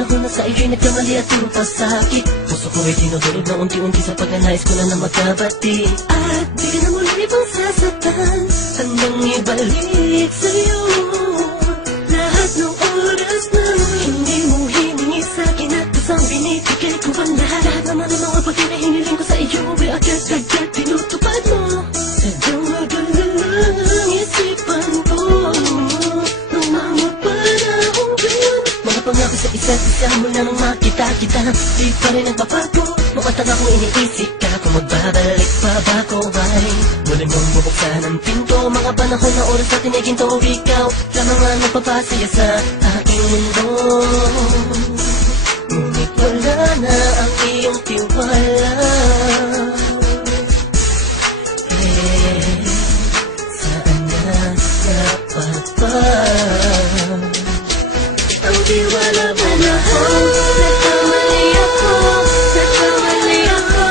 panahon na sa iyo'y nagkamali at puro pasakit. Puso ko ay tinutulog na unti-unti sa pagnanais ko na na magkabati. At di ka na muli pang sasaktan, handang ibalik sa'yo lahat ng oras na hindi mo hiningi sa'kin. At kusang binibigay ko ang lahat naman ng mga bagay na hiniling ko sa iyo ay agad-agad tinutupad mo. Sadyang magalang isipan ko nung mga panahon yun. Mga pangako sa isa't isa mula nang makita kita, di pa rin nagbabago. Makatanga kung iniisip ka kung magbabalik pa ba ko ay muli mong bubuksan ang pinto. Mga panahon na oras natin ay ginto, ikaw lamang ang nagpapasaya sa aking mundo. Ngunit wala na ang iyong tiwala. Saan na dapat ba ang tiwala mo na? Nagkamali ako, nagkamali ako,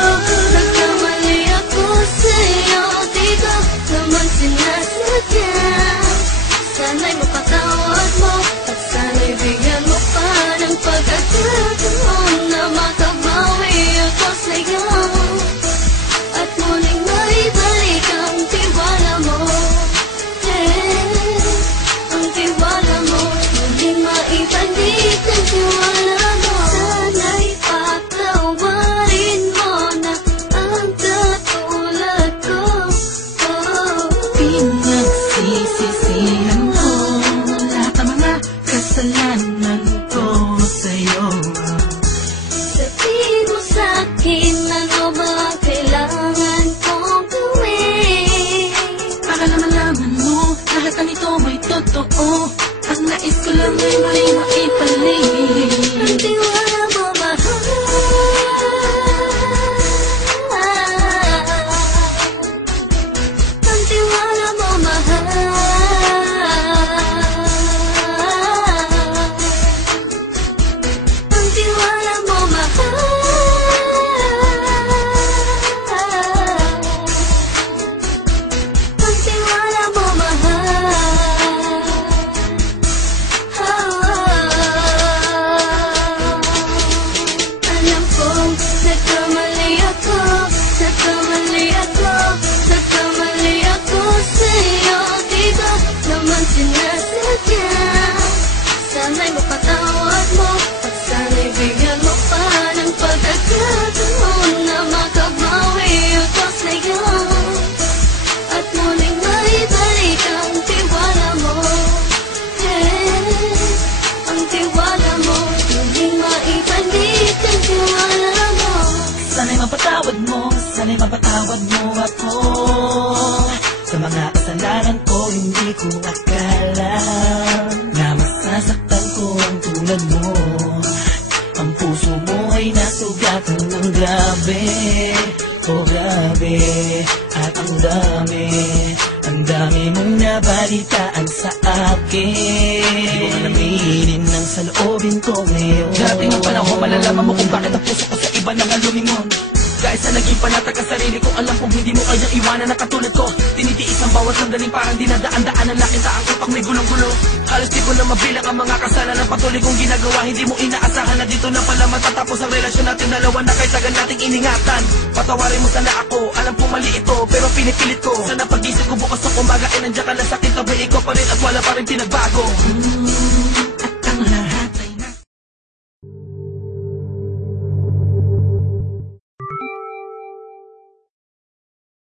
nagkamali ako sa'yo. Di ko naman sinasadya. Sana'y mapatawad mo at sana'y bigyan mo pa ng pagkakataon na makabawi ako sa'yo. At muling maibalik ang tiwala mo. Ang tiwala mo, muling maibalik ang tiwala mo. Sana'y patawarin mo na ang katulad ko. Pinagsisisihan ko lahat ng mga kasalanan ko sa'yo. Sabihin mo sa'kin ano ba ang kailangan kong gawin Para malaman mo lahat ng ito ay totoo. Ang nais ko lang ay muling maibalik ang tiwala mo, mahal. Ang tiwala mo, mahal. Ang tiwala mo, mahal. Ang tiwala mo, mahal. Alam kong nagkamali ako, nagkamali ako, nagkamali ako sa'yo. Di ko naman sinasadya. Sana'y mapatawad mo at sana'y bigyan mo pa ng pagkakataon na makabawi ako sa'yo. At muling maibalik ang tiwala mo. Ang tiwala mo, muling maibalik ang tiwala mo. Sana'y mapatawad mo, sana'y mapatawad mo ako sa mga kasalanan ko. Hindi ko akala na masasaktan ko ang tulad mo. Ang puso mo ay nasugatan ng grabe, oh grabe. At ang dami mong nabalitaan sa akin. Di ko man aminin ng saloobin ko ngayon. Darating ang panahon, malalaman mo kung bakit ang puso ko sa iba nang alumingon. Dahil sa naging panatag ka sarili ko, alam kong hindi mo kayang iwanan na katulad ko. Tinitiis ang bawat sandaling parang dinadaan-daan ang laking taang upang may gulong-gulo. Halos di ko na mabilang ang mga kasalanan patuloy kong ginagawa. Hindi mo inaasahan na dito na pala matatapos ang relasyon natin dalawa na kahit tagal nating iningatan. Patawarin mo sana ako, alam po mali ito pero pinipilit ko. Sana pag-isip ko bukas ng umaga ay nandiyan ka na sa akin, tabi ko pa rin at wala pa rin pinagbago.